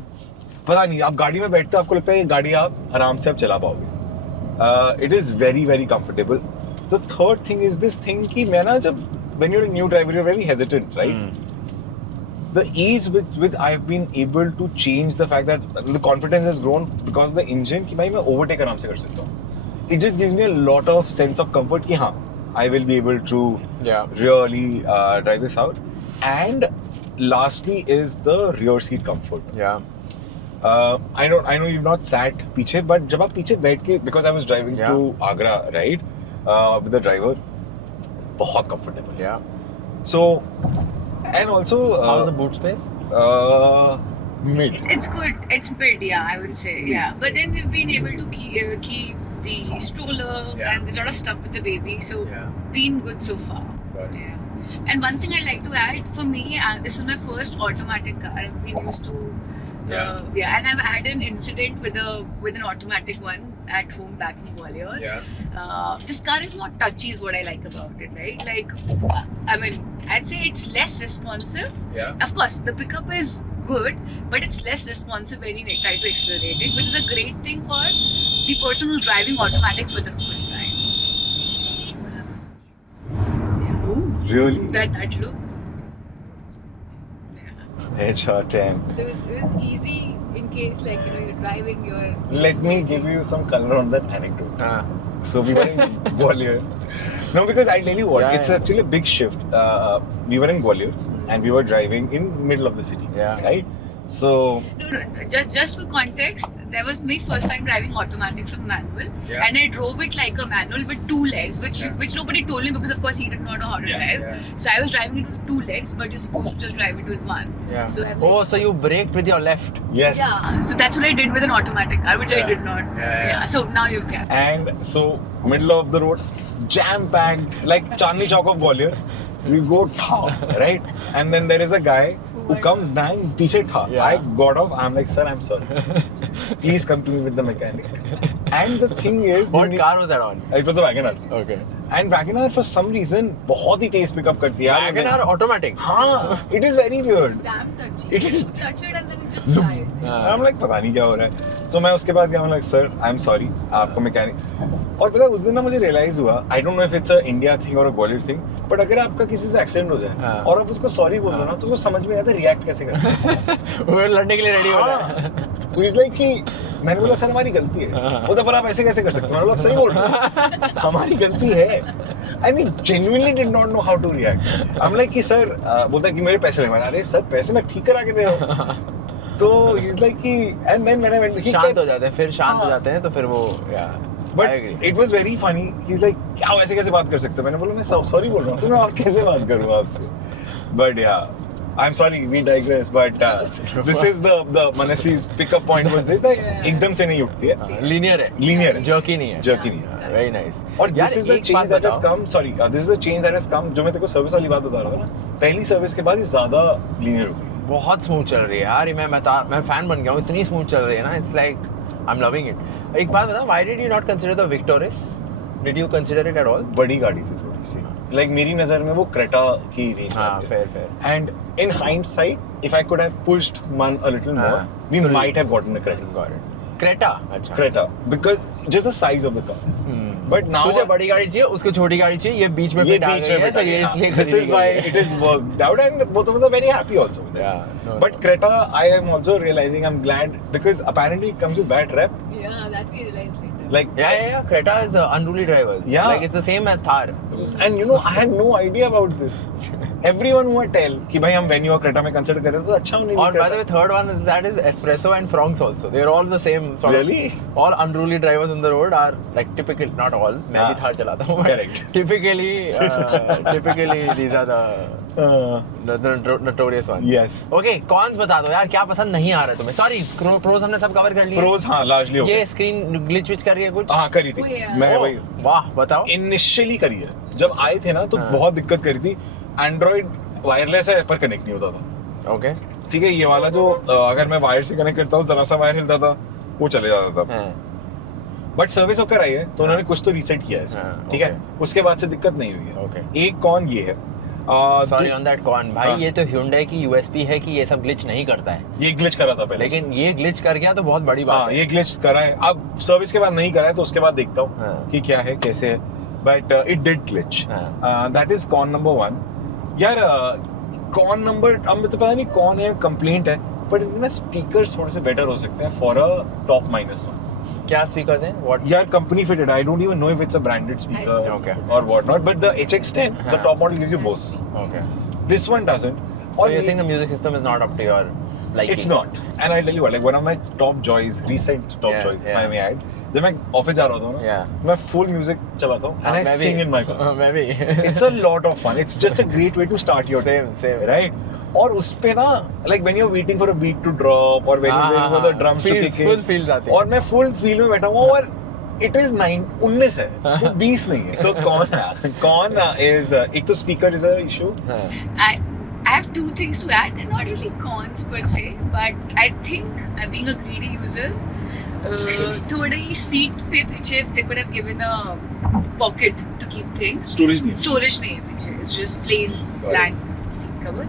पता नहीं आप गाड़ी में बैठते हो आपको लगता है ये गाड़ी आप आराम से आप चला पाओगे. It is very very comfortable. The third thing is this thing कि मैं ना जब when you're a new driver, you're very hesitant, right? The ease with I've been able to change the fact that the confidence has grown because the engine कि भाई मैं overtake आराम से कर सकता हूँ. It just gives me a lot of sense of comfort कि हाँ, I will be able to really drive this out. And lastly is the rear seat comfort. Yeah. I know you've not sat पीछे, but जब आप पीछे बैठ के, because I was driving to Agra, right, with the driver, बहुत comfortable. Yeah. So, and also How's the boot space? mid. It's good. It's mid, yeah, I would say, yeah. But then we've been able to keep the stroller and there's a lot of stuff with the baby, so been good so far. Yeah. And one thing I'd like to add, for me, this is my first automatic car. I've been used to and I've had an incident with an automatic one at home back in Gwalior. This car is not touchy is what I like about it, right? Like, I mean, I'd say it's less responsive. Of course, the pickup is good, but it's less responsive when you try to accelerate it, which is a great thing for the person who's driving automatic for the first time. Really? That look. Headshot 10. So it was easy in case, like, you know, you're driving, Let me give you some color on that anecdote. So we were in Gwalior. No, because I'll tell you what, it's actually a big shift. We were in Gwalior and we were driving in middle of the city, right? So No, just for context, that was my first time driving automatic from manual, and I drove it like a manual with 2 legs, which nobody told me because of course he did not know how to drive. So I was driving it with 2 legs, but you're supposed to just drive it with 1. So I'm like, So you braked with your left. yes. yeah, so that's what I did with an automatic car, which I did not. So now you can. And so middle of the road, jam packed, like Chandni Chowk of Gwalior. We go right, and then there is a guy who comes bang पीछे था. I got off. I'm like, sir, I'm sorry. Please come to me with the mechanic. And the thing is, What car was that on? It was a Wagon R. Okay. And Wagon R for some reason बहुत ही तेज pickup करती है. Wagon R automatic. हाँ, it is very weird. Damn touchy. It is- You touch it and then it just dies. I'm like पता नहीं क्या हो रहा है. So मैं उसके पास गया, I'm like, sir, I'm sorry, आपको मैकेनिक. और पता है उस दिन ना मुझे रियलाइज हुआ, I don't know if it's a India thing or a Gwalior thing, but अगर आपका किसी से एक्सीडेंट हो जाए और आप उसको सॉरी बोल दो ना, तो वो समझ में नहीं आता रिएक्ट कैसे करना. वो लड़ने के लिए रेडी हो रहा है. वो इज लाइक कि मैंने बोला सर हमारी गलती है. वो तो पर आप ऐसे कैसे कर सकते हो? मैंने बोला आप सही बोल रहे हो, हमारी गलती है. I mean, genuinely did not know how to react. I'm like कि सर बोलता है कि मेरे पैसे ले. अरे सर पैसे मैं ठीक करा के दे रहा हूँ. तो he's like कि and then when I went, he शांत हो जाते हैं, फिर शांत हो जाते हैं, तो फिर वो But it was very funny. He's like, क्या वैसे कैसे बात कर सकते हो? मैंने बोला मैं सॉरी बोल रहा हूँ. सर मैं कैसे बात करूँ आपसे? But yeah, I'm sorry, we digress. But this is the Manasri's pickup point was this that एकदम से नहीं उठती है. लीनियर है. Linear है. जर्की नहीं है. Jerky नहीं है. Very nice. और this is the change that has come. Sorry, this is the change that has come. जो मैं तेरे को सर्विस वाली बात बता रहा था ना, पहली सर्विस के बाद ये ज़्यादा linear हो गई. बहुत स्मूथ चल रही है यार. मैं फैन बन गया हूँ. इतनी स्मूथ चल रही है ना. It's like I'm loving it. एक बात बता, why did you not consider the Victoris? Did you consider it at all? बड़ी गाड़ी थी थोड़ी सी. Like मेरी नज़र में वो क्रेटा की रेंज में आती है. fair. And in hindsight, if I could have pushed one a little more, we might have gotten a Creta. Got it. Creta. अच्छा. Creta, because just the size of the car. But now तुझे बड़ी गाड़ी चाहिए, उसको छोटी गाड़ी चाहिए, ये बीच में ये फिट आ बीच गई में है, तो ये इसलिए this is why it is worked out, and both of us are very happy also with it. Yeah, no, But Creta, I am also realizing I'm glad because apparently it comes with bad rep. Yeah, that we realized later. Like, Yeah. Creta is unruly drivers. Yeah. Like it's the same as Thar. and you know, I had no idea about this. Everyone who I tell कि भाई हम Venue और Creta में consider करें तो अच्छा होने Or by the way, third one is that is Espresso and Fronx also. They're all the same sort Really? of. All unruly drivers on the road are like typical, not all. मैं भी Thar चलाता हूँ. but Correct. Typically these are the notorious ones. Yes. Okay, cons बता दो यार, क्या पसंद नहीं आ रहा है तुम्हें? Sorry, pros हमने सब कवर कर लिए. Pros हाँ largely हो ये गए. स्क्रीन ग्लिच विच कर रही है कुछ? हाँ करी थी. Oh, yeah. मैं Oh, वही वाह बताओ. इनिशियली करी है. जब आए थे ना तो बहुत दिक्कत करी थी. एंड्रॉइड वायरलेस है पर कनेक्ट नहीं होता था. Okay. ठीक है, ये वाला जो अगर मैं वायर से कनेक्ट करता हूँ जरा सा वायर हिलता था वो चले जाता था. बट सर्विस होकर आई है तो उन्होंने कुछ तो रीसेट किया है इसको. ठीक है, उसके बाद से दिक्कत नहीं हुई है. Okay. एक कौन ये है. सॉरी ऑन दैट कॉन भाई. हाँ. ये तो Hyundai की USP है कि ये सब ग्लिच नहीं करता है. ये ग्लिच करा था पहले. लेकिन ये ग्लिच कर गया तो बहुत बड़ी बात हाँ, है. ये ग्लिच करा है. अब सर्विस के बाद नहीं करा है तो उसके बाद देखता हूँ हाँ. कि क्या है कैसे है. but it did glitch. हाँ. That is con number 1. यार con number अब मुझे तो पता नहीं कौन है complaint है, but इनके speakers थोड़े से better हो सकते हैं for a top -1. क्या speakers हैं? What? यार company fitted. I don't even know if it's a branded speaker Okay. or whatnot, but the HX10, the हाँ. top model gives you Bose. Okay. This one doesn't. So और you're saying the music system is not up to your liking? It's not. And I'll tell you what, like one of my top joys, recent top Yeah, joys, if yeah. I may add, जब मैं office जा रहा होता हूँ Yeah. ना, मैं full music चलाता हूँ and I मैं भी. sing in my car. मैं भी. It's a lot of fun. It's just a great way to start your day. Same. Right? और उस पे ना, like when you're waiting for a beat to drop or when you're waiting for the drums to kick in. Full feels आती है. और मैं full feel में बैठा हूँ और it is 19 है, वो 20 नहीं है. So कौन is एक तो speaker is a issue. I have two things to add. They're not really cons per se, but I think being a greedy user, थोड़ा ही seat पे पीछे if they could have given a pocket to keep things. Storage नहीं है. Storage नहीं है पीछे. It's just plain blank seat cover.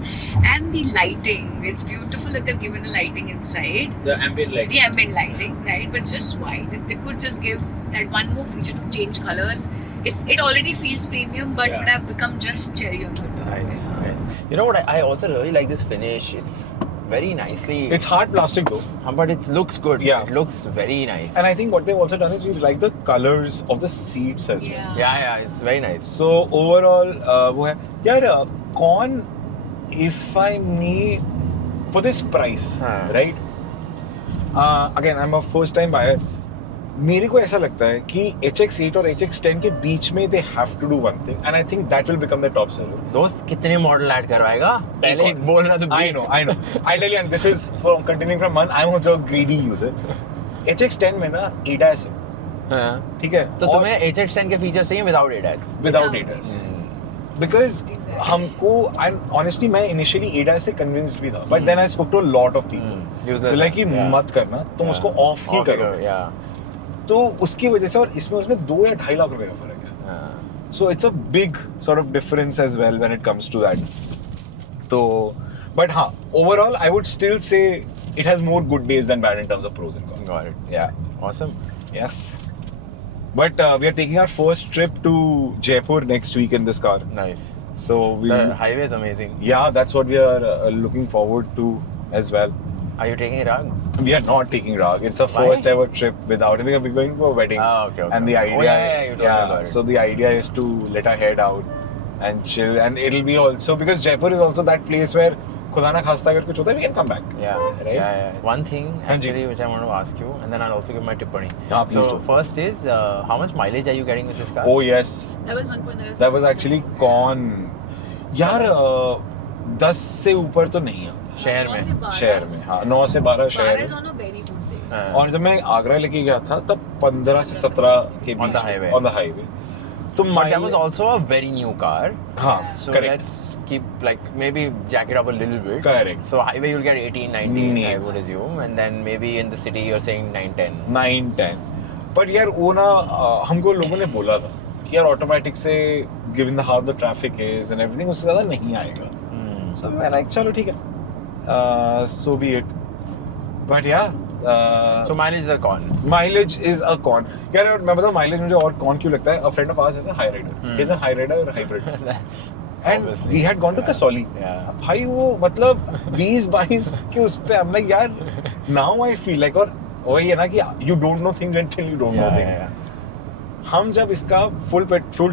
And the lighting, it's beautiful that they've given the lighting inside. The ambient light. The ambient lighting, right? But just white. If they could just give that one more feature to change colors, it already feels premium, but Yeah. would have become just cherry on the top. Nice. You know what? I also really like this finish. It's very nicely. It's hard plastic though. But it looks good. Yeah. It looks very nice. And I think what they've also done is we like the colors of the seats as well. Yeah. It's very nice. So overall, वो है यार कौन if I may for this price, हाँ. right? Again, I'm a first time buyer. मेरे को ऐसा लगता है कि HX8 और HX10 के बीच में they have to do one thing, and I think that will become the top seller. दोस्त कितने मॉडल ऐड करवाएगा? पहले ही बोलना तो I know. I'll tell you, and this is from continuing from one. I'm also a greedy user. HX10 में ना ADAS है, हाँ. ठीक है? तो और तुम्हें HX10 के फीचर्स चाहिए without ADAS? without ADAS. Because हमको honestly मैं initially ADAS से convinced भी था, but then I spoke to a lot of people. Useless. Like कि मत करना, तुम उसको off ही करो. Yeah. तो उसकी वजह से और इसमें उसमें 2 या 2.5 लाख रुपए का फर्क है. So it's a big sort of difference as well when it comes to that. So, but हाँ, overall I would still say it has more good days than bad in terms of pros and cons. Got it. Yeah. Awesome. Yes. But we are taking our first trip to Jaipur next week in this car. Nice. So we, The highway is amazing. yeah, that's what we are looking forward to as well. Are you taking Rag? We are not taking Rag. It's our Why? first ever trip without. We are going for a wedding. Okay. And the idea, yeah, you told me about it. so the idea is to let our head out and chill, and it'll be also because Jaipur is also that place where खुदा ना खास्ता अगर कुछ होता है, we can come back. Yeah, Right? yeah. One thing हाँ जी. actually which I want to ask you, and then I'll also give my tippani. Yeah, please So do. first is how much mileage are you getting with this car? Oh yes, That was one point that was actually con. यार 10 से ऊपर तो नहीं आता शहर में. शहर में. हाँ, 9 से 12 शहर is में. on a very good day. हाँ. और जब मैं आगरा लेके गया था तब 15 से 17 के बीच On the highway. on the highway. तो But that was also a very new car. हाँ, So correct. let's keep like maybe jack it up a little bit. Correct. So highway you'll get 18, 19 नहीं. I would assume, and then maybe in the city you're saying 9, 10. 9, 10. पर यार वो ना हमको लोगों ने बोला था कि यार ऑटोमेटिक से given the how the traffic is and everything उससे ज्यादा नहीं आएगा. So मैं like चलो ठीक है. So be it. But yeah. So mileage is a con. Mileage is a con. यार मैं बताऊँ mileage मुझे और con क्यों लगता है? A friend of ours is a high rider. He's a high rider hybrid. And Obviously. we had gone to Kasoli. Yeah. भाई वो मतलब 20-22 के उस पे I'm like यार now I feel like और वही है ना कि you don't know things until you don't know things. हम जब इसका फुल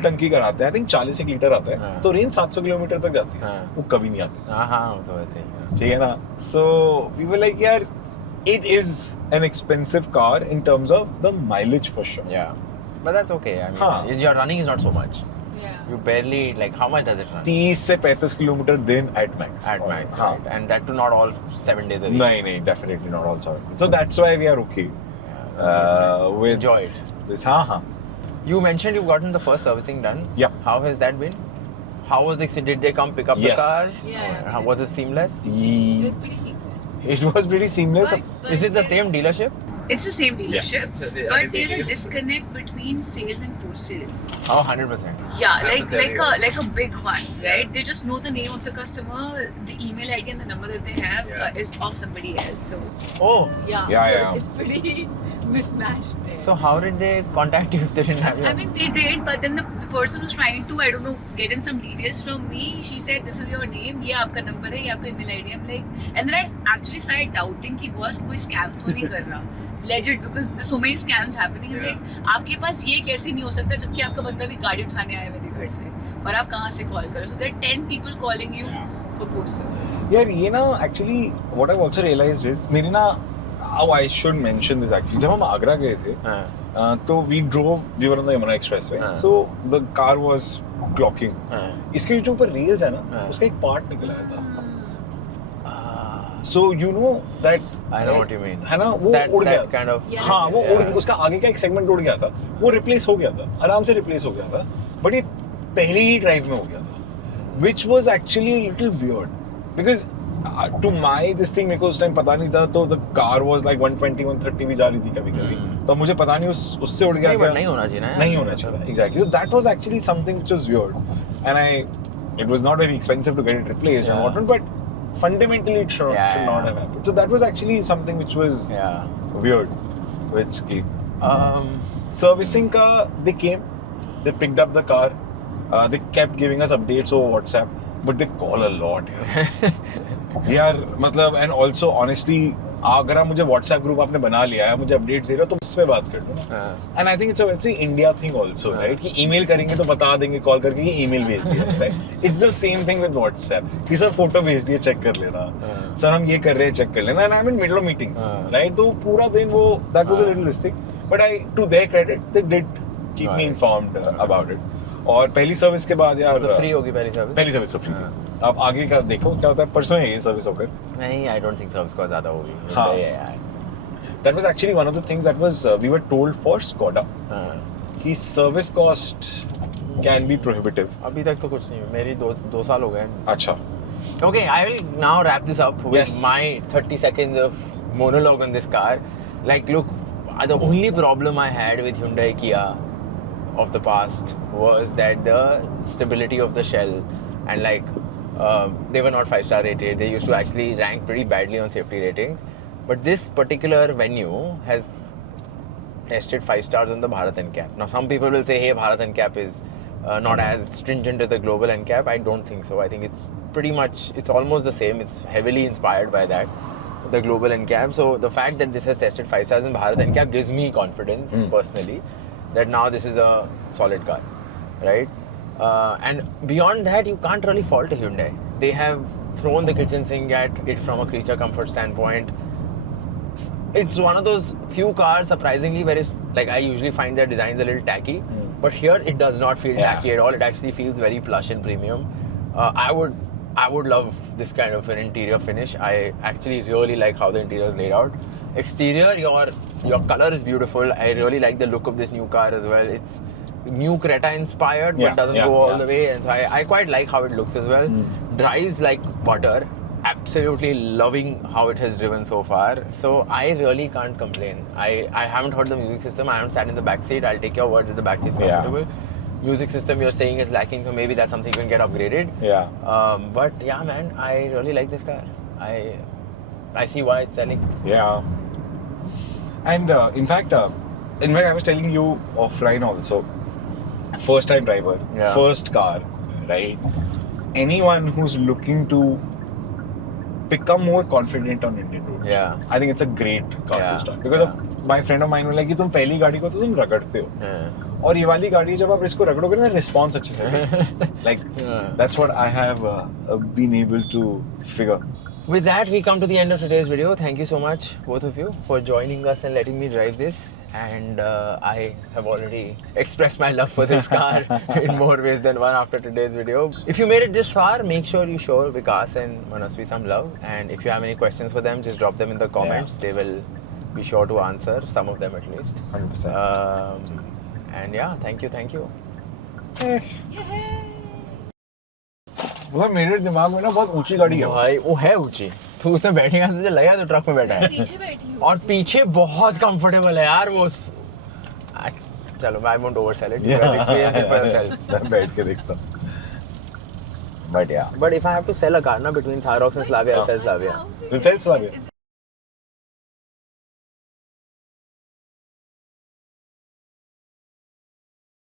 टंकी कराते हैं, आई थिंक 40 लीटर आता है, हाँ. तो रेंज 700 किलोमीटर तक जाती है. हाँ. वो कभी नहीं आती. हाँ वो तो वैसे ही. ठीक है ना. सो वी वर लाइक यार it is an expensive car in terms of the mileage for sure. Yeah. But that's okay. I mean, हाँ. your running is not so much. Yeah. You barely like how much does it run? 30 से 35 kilometre दिन at max. At max, हाँ. right? And that too not all 7 days a week. नहीं, definitely not also. So that's why we are okay. Yeah, that's nice. With Enjoy it. this. हाँ. You mentioned you've gotten the first servicing done. Yeah. How has that been? How was the experience? Did they come pick up Yes. the cars? Yeah. Or how was it seamless? It was pretty seamless. It was pretty seamless. But Is it the then- same dealership? It's the same dealership, So but there's a disconnect between sales and post sales. Oh, 100%. Yeah, like a big one, right? They just know the name of the customer, the email ID and the number that they have is of somebody else. So Oh, yeah, Yeah. it's pretty mismatched there. so how did they contact you if they didn't have your... I mean, they did, but then the person who's trying to, I don't know, get in some details from me, she said, this is your name, ये आपका number है, ये आपका email ID. I'm like, and then I actually started doubting कि boss कोई scam तो नहीं कर रहा. Legit, because there's so many scams happening. I'm like, आपके पास ये कैसे नहीं हो सकता जबकि आपका बंदा भी गाड़ी उठाने आया मेरे घर से, और आप कहाँ से कॉल करो? So there are 10 people calling you for post service. यार ये ना actually what I've also realized is मेरी ना how I should mention this actually जब हम आगरा गए थे तो we were on the Yamuna Expressway, so the car was clocking. इसके जो ऊपर rails है ना उसका एक part निकला था. So you know that I know what you mean. है ना वो That- उड़ गया that kind of... Yeah. हाँ वो उड़ उसका आगे का एक सेगमेंट उड़ गया था, वो रिप्लेस हो गया था, आराम से रिप्लेस हो गया था, बट ये पहली ही ड्राइव में हो गया था, which was actually a little weird because to my this thing मेरे को उस टाइम पता नहीं था, तो the car was like 120 130 भी जा रही थी कभी कभी, तो मुझे पता नहीं उससे उड़ गया नहीं, क्या? but नहीं होना चाहिए ना, नहीं होना चाहिए exactly. So that was actually something which was weird, and it was not very expensive to get it replaced and whatnot, but fundamentally it should not have happened. So that was actually something which was weird, which servicing ka they came, they picked up the car, they kept giving us updates over WhatsApp, but they call a lot यार मतलब, and also honestly अगर आप मुझे WhatsApp group आपने बना लिया है, मुझे अपडेट्स दे रहे हो तो उसमें बात कर लो ना. And I think it's a India thing also, right? कि ईमेल करेंगे तो बता देंगे कॉल करके कि ईमेल भेज दिया, right? It's the same thing with WhatsApp कि सर फोटो भेज दिए चेक कर लेना, सर हम ये कर रहे हैं चेक कर लेना, and I'm in middle of meetings, right? तो पूरा दिन वो that was a little this thing, but to their credit they did keep me informed about it. और पहली सर्विस के बाद यार तो फ्री होगी पहली सर्विस तो फ्री थी. आप आगे का देखो क्या होता है, परसों है ये सर्विस होकर. नहीं, आई डोंट थिंक सर्विस को ज्यादा होगी. हाँ. यार That was actually one of the things that was we were told for Skoda कि service cost can be prohibitive. अभी तक तो कुछ नहीं, मेरी दो साल हो गए. अच्छा. Okay, I will now wrap this up with Yes. my 30 seconds of monologue on this car. Like, look, the only problem I had with Hyundai Kia of the past was that the stability of the shell, and like they were not 5-star rated. They used to actually rank pretty badly on safety ratings. But this particular venue has tested 5 stars on the Bharat NCAP. Now some people will say, hey, Bharat NCAP is not as stringent as the global NCAP. I don't think so. I think it's pretty much, it's almost the same. It's heavily inspired by that, the global NCAP. So the fact that this has tested 5 stars in Bharat NCAP gives me confidence personally that now this is a solid car, right? And beyond that, you can't really fault a Hyundai. They have thrown the kitchen sink at it from a creature comfort standpoint. It's one of those few cars, surprisingly, where it's like, I usually find their designs a little tacky, but here it does not feel tacky at all. It actually feels very plush and premium. I would love this kind of an interior finish. I actually really like how the interior is laid out. Exterior, your color is beautiful. I really like the look of this new car as well. It's new Creta inspired, but doesn't go all the way, and so I quite like how it looks as well. Drives like butter. Absolutely loving how it has driven so far. So I really can't complain. I haven't heard the music system. I haven't sat in the back seat. I'll take your word that the back seat's comfortable. Music system you're saying is lacking, so maybe that's something you can get upgraded. Yeah. But yeah, man, I really like this car. I see why it's selling. Yeah. And in fact, I was telling you offline also, first time driver, first car, right? Anyone who's looking to become more confident on Indian roads, I think it's a great car to start. Because my friend of mine was like, कि तुम पहली गाड़ी को तो तुम रगड़ते हो, और ये वाली गाड़ी जब आप इसको रगड़ोगे ना, रिस्पॉन्स अच्छे से like that's what I have been able to figure. With that, we come to the end of today's video. Thank you so much, both of you, for joining us and letting me drive this. And I have already expressed my love for this car in more ways than one after today's video. If you made it this far, make sure you show Vikas and Manasvi some love. And if you have any questions for them, just drop them in the comments. They will be sure to answer, some of them at least. 100%. And yeah, thank you. वो मेरे दिमाग में ना बहुत ऊंची गाड़ी है भाई वो है ऊंची, तू उसमें बैठेगा तुझे लगेगा तू ट्रक में बैठा है पीछे बैठी हूँ और पीछे बहुत कंफर्टेबल है यार वो चलो I won't oversell it you have experience it for yourself मैं बैठ के देखता हूँ but yeah but if I have to sell a car ना between Tharrox and Slavia I'll sell Slavia We'll sell Slavia.